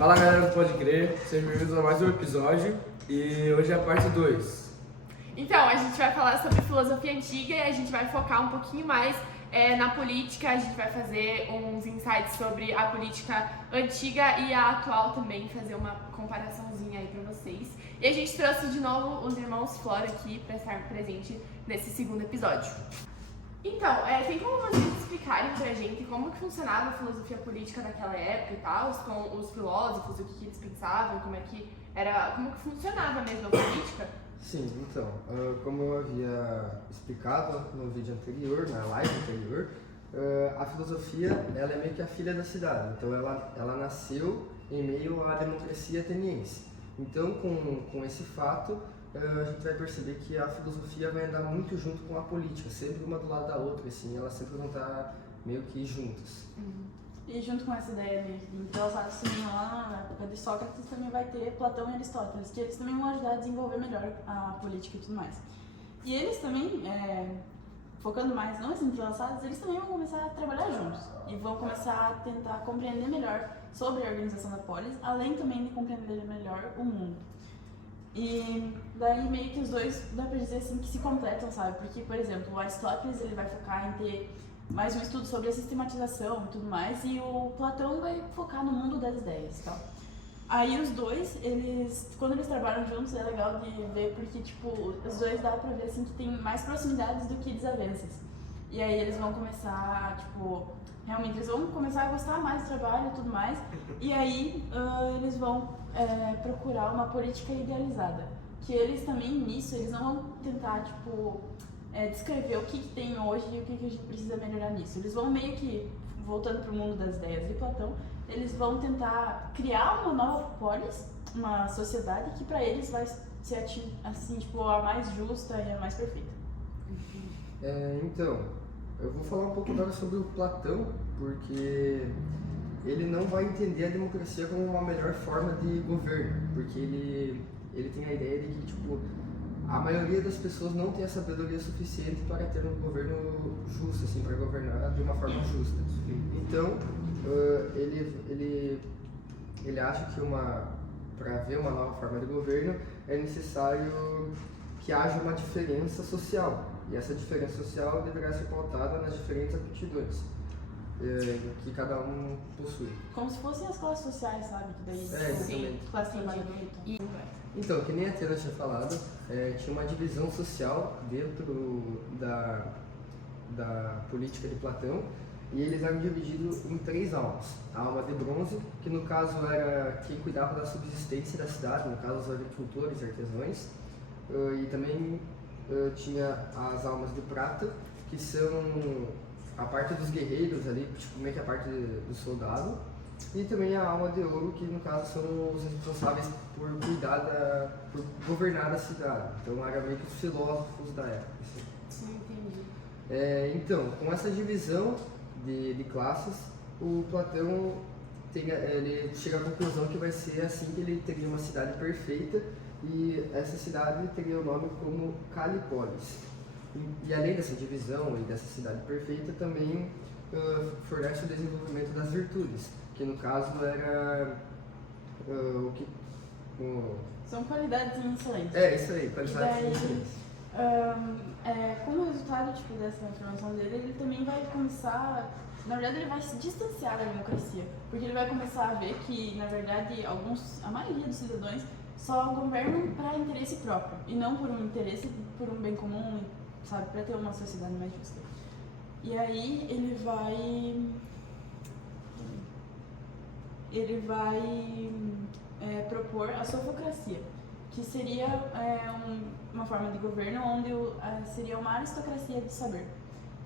Fala galera do Pode Crer, sejam bem-vindos a mais um episódio e hoje é a parte 2. Então, a gente vai falar sobre filosofia antiga e a gente vai focar um pouquinho mais na política, a gente vai fazer uns insights sobre a política antiga e a atual também, fazer uma comparaçãozinha aí pra vocês. E a gente trouxe de novo os irmãos Flora aqui pra estar presente nesse segundo episódio. Então, tem como vocês explicarem pra gente como que funcionava a filosofia política naquela época e tal, com os filósofos, o que eles pensavam, como que funcionava mesmo a política? Sim, então, como eu havia explicado no vídeo anterior, na live anterior, a filosofia ela é meio que a filha da cidade, então ela nasceu em meio à democracia ateniense. Então, com esse fato, a gente vai perceber que a filosofia vai andar muito junto com a política, sempre uma do lado da outra, assim, elas sempre vão estar meio que juntas. E junto com essa ideia de entrelaçados também lá na época de Sócrates também vai ter Platão e Aristóteles, que eles também vão ajudar a desenvolver melhor a política e tudo mais. E eles também, focando mais nos entrelaçados, eles também vão começar a trabalhar juntos e vão começar a tentar compreender melhor sobre a organização da polis, além também de compreender melhor o mundo. E daí meio que os dois, dá pra dizer assim, que se completam, sabe? Porque, por exemplo, o Aristóteles ele vai focar em ter mais um estudo sobre a sistematização e tudo mais, e o Platão vai focar no mundo das ideias e tal. Aí os dois, quando eles trabalham juntos, é legal de ver porque, tipo, os dois dá pra ver, assim, que tem mais proximidades do que desavenças. E aí eles vão começar, tipo, realmente, eles vão começar a gostar mais do trabalho e tudo mais, e aí eles vão procurar uma política idealizada. Que eles também, nisso, eles não vão tentar, tipo, descrever o que tem hoje e o que a gente precisa melhorar nisso. Eles vão meio que, voltando para o mundo das ideias de Platão, eles vão tentar criar uma nova polis, uma sociedade que para eles vai ser assim, tipo, a mais justa e a mais perfeita. Então, eu vou falar um pouco agora sobre o Platão, porque ele não vai entender a democracia como uma melhor forma de governo, porque ele tem a ideia de que, tipo, a maioria das pessoas não tem a sabedoria suficiente para ter um governo justo, assim, para governar de uma forma justa. Então, ele acha que para haver uma nova forma de governo é necessário que haja uma diferença social. E essa diferença social deverá ser pautada nas diferentes aptidões que cada um possui. Como se fossem as classes sociais, sabe? Que daí, exatamente. classe trabalhadora e tal. Então, que nem a Tina tinha falado, tinha uma divisão social dentro da política de Platão, e eles eram divididos em 3 almas. A alma de bronze, que no caso era quem cuidava da subsistência da cidade, no caso os agricultores, artesãos, e também tinha as almas de prata, que são a parte dos guerreiros ali, tipo, meio que a parte do soldado, e também a alma de ouro, que no caso são os responsáveis por por governar a cidade. Então eram meio que os filósofos da época. Assim. Sim, entendi. Então, com essa divisão de classes, o Platão ele chega à conclusão que vai ser assim que ele teria uma cidade perfeita, e essa cidade teria o nome como Calípolis. E além dessa divisão e dessa cidade perfeita, também fornece o desenvolvimento das virtudes, que no caso era São qualidades excelentes. Isso aí, qualidades excelentes. Como resultado tipo, dessa transformação dele, ele também vai começar, na verdade ele vai se distanciar da democracia, porque ele vai começar a ver que, na verdade, a maioria dos cidadãos só governam para interesse próprio, e não por um interesse, por um bem comum, sabe, para ter uma sociedade mais justa. E aí ele vai propor a sofocracia, que seria uma forma de governo onde seria uma aristocracia de saber.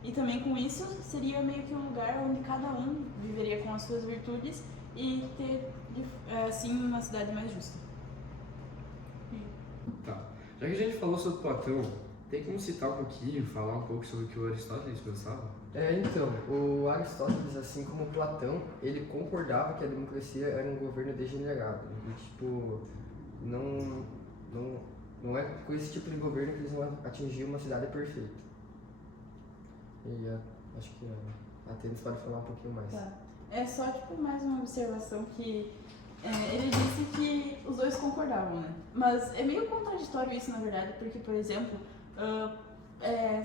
E também com isso seria meio que um lugar onde cada um viveria com as suas virtudes e ter, assim, uma cidade mais justa. Tá. Já que a gente falou sobre Platão, tem como citar um pouquinho, falar um pouco sobre o que o Aristóteles pensava? Então, o Aristóteles, assim como Platão, ele concordava que a democracia era um governo degenerado. E, tipo, não é com esse tipo de governo que eles vão atingir uma cidade perfeita. E acho que a Tênis pode falar um pouquinho mais. Tá. É só, tipo, mais uma observação que ele disse que os dois concordavam, né? Mas é meio contraditório isso, na verdade, porque, por exemplo,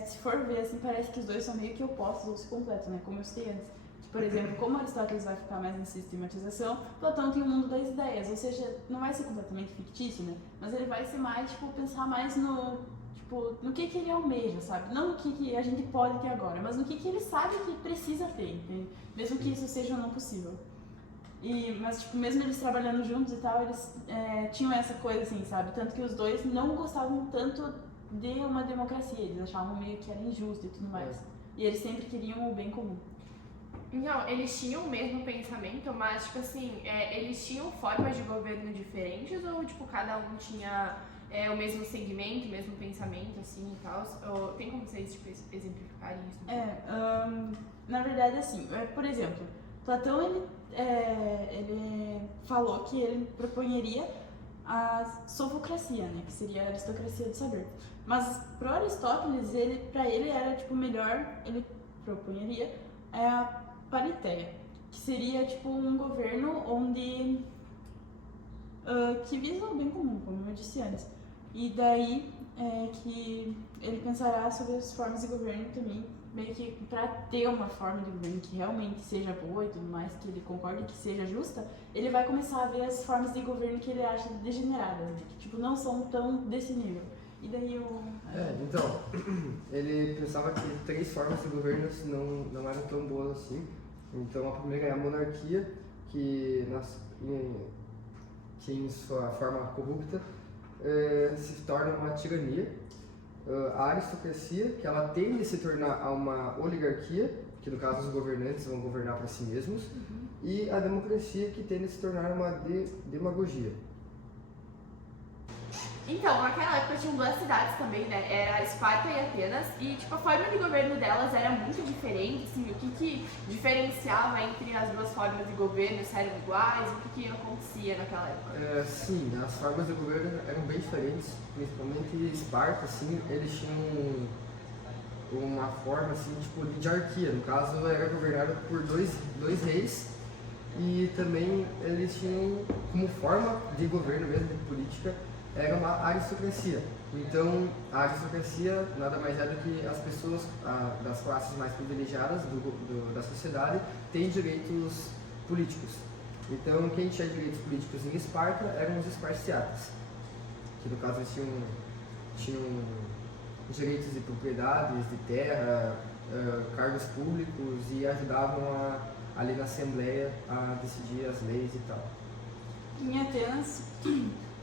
se for ver, assim, parece que os dois são meio que opostos ou se completam, né? Como eu citei antes. Por exemplo, como Aristóteles vai ficar mais na sistematização, Platão tem o mundo das ideias, ou seja, não vai ser completamente fictício, né? Mas ele vai ser mais, tipo, pensar mais no que ele almeja, sabe? Não no que a gente pode ter agora, mas no que ele sabe que precisa ter, entende? Mesmo que isso seja não possível. Mas, tipo, mesmo eles trabalhando juntos e tal, eles tinham essa coisa, assim, sabe? Tanto que os dois não gostavam tanto de uma democracia, eles achavam meio que era injusto e tudo mais. E eles sempre queriam o bem comum. Não, eles tinham o mesmo pensamento, mas, tipo assim, eles tinham formas de governo diferentes ou, tipo, cada um tinha o mesmo segmento, o mesmo pensamento, assim, e tal? Ou tem como vocês, tipo, exemplificarem isso? Na verdade, assim, por exemplo, Platão, ele falou que ele propunharia a sofocracia, né, que seria a aristocracia do saber. Mas, para Aristóteles, para ele era, tipo, melhor, ele propunharia a pariteia, que seria tipo um governo onde que visa o bem comum, como eu disse antes. E daí que ele pensará sobre as formas de governo também, meio que para ter uma forma de governo que realmente seja boa e tudo mais, que ele concorde que seja justa, ele vai começar a ver as formas de governo que ele acha degeneradas, né? Que tipo não são tão desse nível. E daí então, ele pensava que 3 formas de governo não eram tão boas assim. Então, a primeira é a monarquia, que em sua forma corrupta se torna uma tirania. A aristocracia, que ela tende a se tornar a uma oligarquia, que no caso os governantes vão governar para si mesmos, e a democracia, que tende a se tornar uma demagogia. Então, naquela época tinham 2 cidades também, né? Era Esparta e Atenas, e tipo, a forma de governo delas era muito diferente, assim, o que diferenciava entre as 2 formas de governo, se eram iguais, o que acontecia naquela época? Sim, as formas de governo eram bem diferentes, principalmente Esparta, assim, eles tinham uma forma, assim, tipo, de diarquia, no caso era governado por dois reis, e também eles tinham como forma de governo mesmo, de política, era uma aristocracia. Então, a aristocracia nada mais é do que as pessoas das classes mais privilegiadas da sociedade têm direitos políticos. Então, quem tinha direitos políticos em Esparta eram os esparciatas, que no caso eles tinham direitos de propriedades, de terra, cargos públicos e ajudavam ali na Assembleia a decidir as leis e tal. Em Atenas,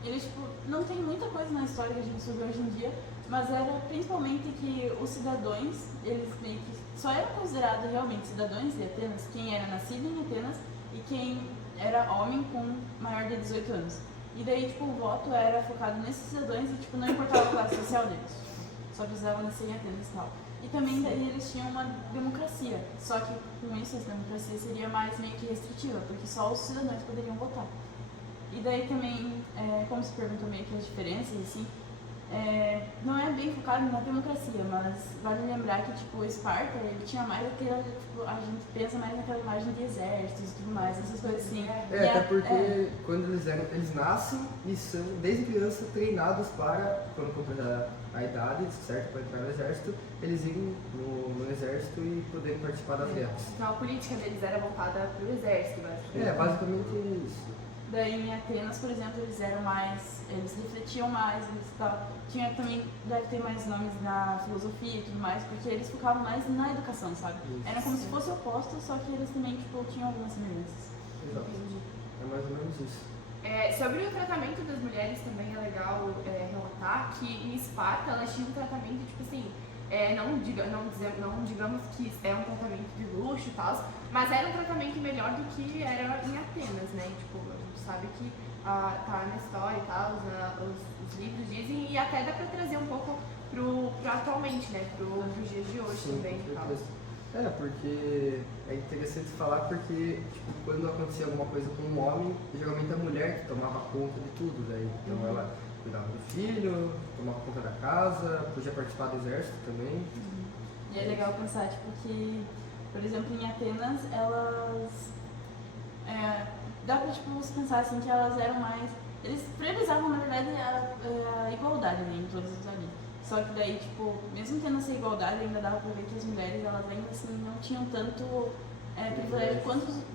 eles tipo, não tem muita coisa na história que a gente estuda hoje em dia, mas era principalmente que os cidadãos, eles meio que só eram considerados realmente cidadãos de Atenas quem era nascido em Atenas e quem era homem com maior de 18 anos. E daí, tipo, o voto era focado nesses cidadãos e, tipo, não importava a classe social deles. Só precisavam nascer em Atenas e tal. E também daí eles tinham uma democracia, só que com isso essa democracia seria mais meio que restritiva, porque só os cidadãos poderiam votar. E daí também, como se perguntou meio que as diferenças, assim, não é bem focado na democracia, mas vale lembrar que, tipo, Esparta, ele tinha mais aquela, tipo, a gente pensa mais naquela imagem de exércitos e tudo mais, essas coisas assim. Até porque quando eles nascem e são, desde criança, treinados para, quando completar a idade, certo, para entrar no exército, eles irem no exército e poderem participar das guerras. Então a política deles era voltada para o exército, basicamente. Basicamente isso. Daí em Atenas, por exemplo, eles refletiam mais, tinha também, deve ter mais nomes na filosofia e tudo mais, porque eles focavam mais na educação, sabe? Isso. Era como se fosse oposto, só que eles também, tipo, tinham algumas semelhanças. Exato. É mais ou menos isso. Sobre o tratamento das mulheres também é legal relatar que em Esparta elas tinham um tratamento, tipo assim, não digamos que é um tratamento de luxo e tal, mas era um tratamento melhor do que era em Atenas, né? Tipo, a gente sabe que tá na história e tal, os livros dizem, e até dá pra trazer um pouco pro atualmente, né? Pros dias de hoje. Sim, também e tal. Porque é interessante falar porque tipo, quando acontecia alguma coisa com um homem, geralmente a mulher que tomava conta de tudo, daí. Então ela cuidava do filho, tomava conta da casa, podia participar do exército também. E é legal pensar, tipo, que, por exemplo, em Atenas, elas dá pra, tipo, você pensar, assim, que elas eram mais... Eles priorizavam, na verdade, a igualdade, né, em todos os ali. Só que daí, tipo, mesmo tendo essa igualdade, ainda dava pra ver que as mulheres, elas ainda assim não tinham tanto privilégio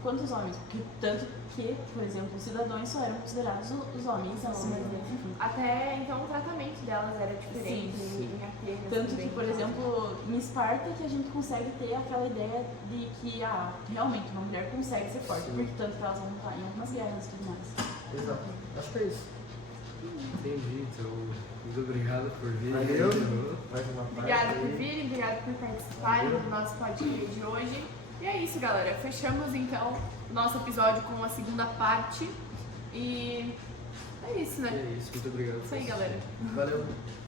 quanto os homens. Porque, tanto que, por exemplo, os cidadãos só eram considerados os homens, enfim. Até então o tratamento delas era diferente Sim. em Atenas. Tanto também, que, por então. exemplo, em Esparta que a gente consegue ter aquela ideia de que, realmente uma mulher consegue ser forte, Sim. porque tanto que elas vão lutar em algumas guerras e tudo mais. Exato. Acho que é isso. Entendi, então muito obrigado por vir. Valeu. de novo. Mais uma parte. Obrigada por aí. virem, obrigada por participarem do nosso podcast de hoje. E é isso, galera. Fechamos então o nosso episódio com a segunda parte. E é isso, né? É isso, muito obrigado. Isso aí, galera. Valeu.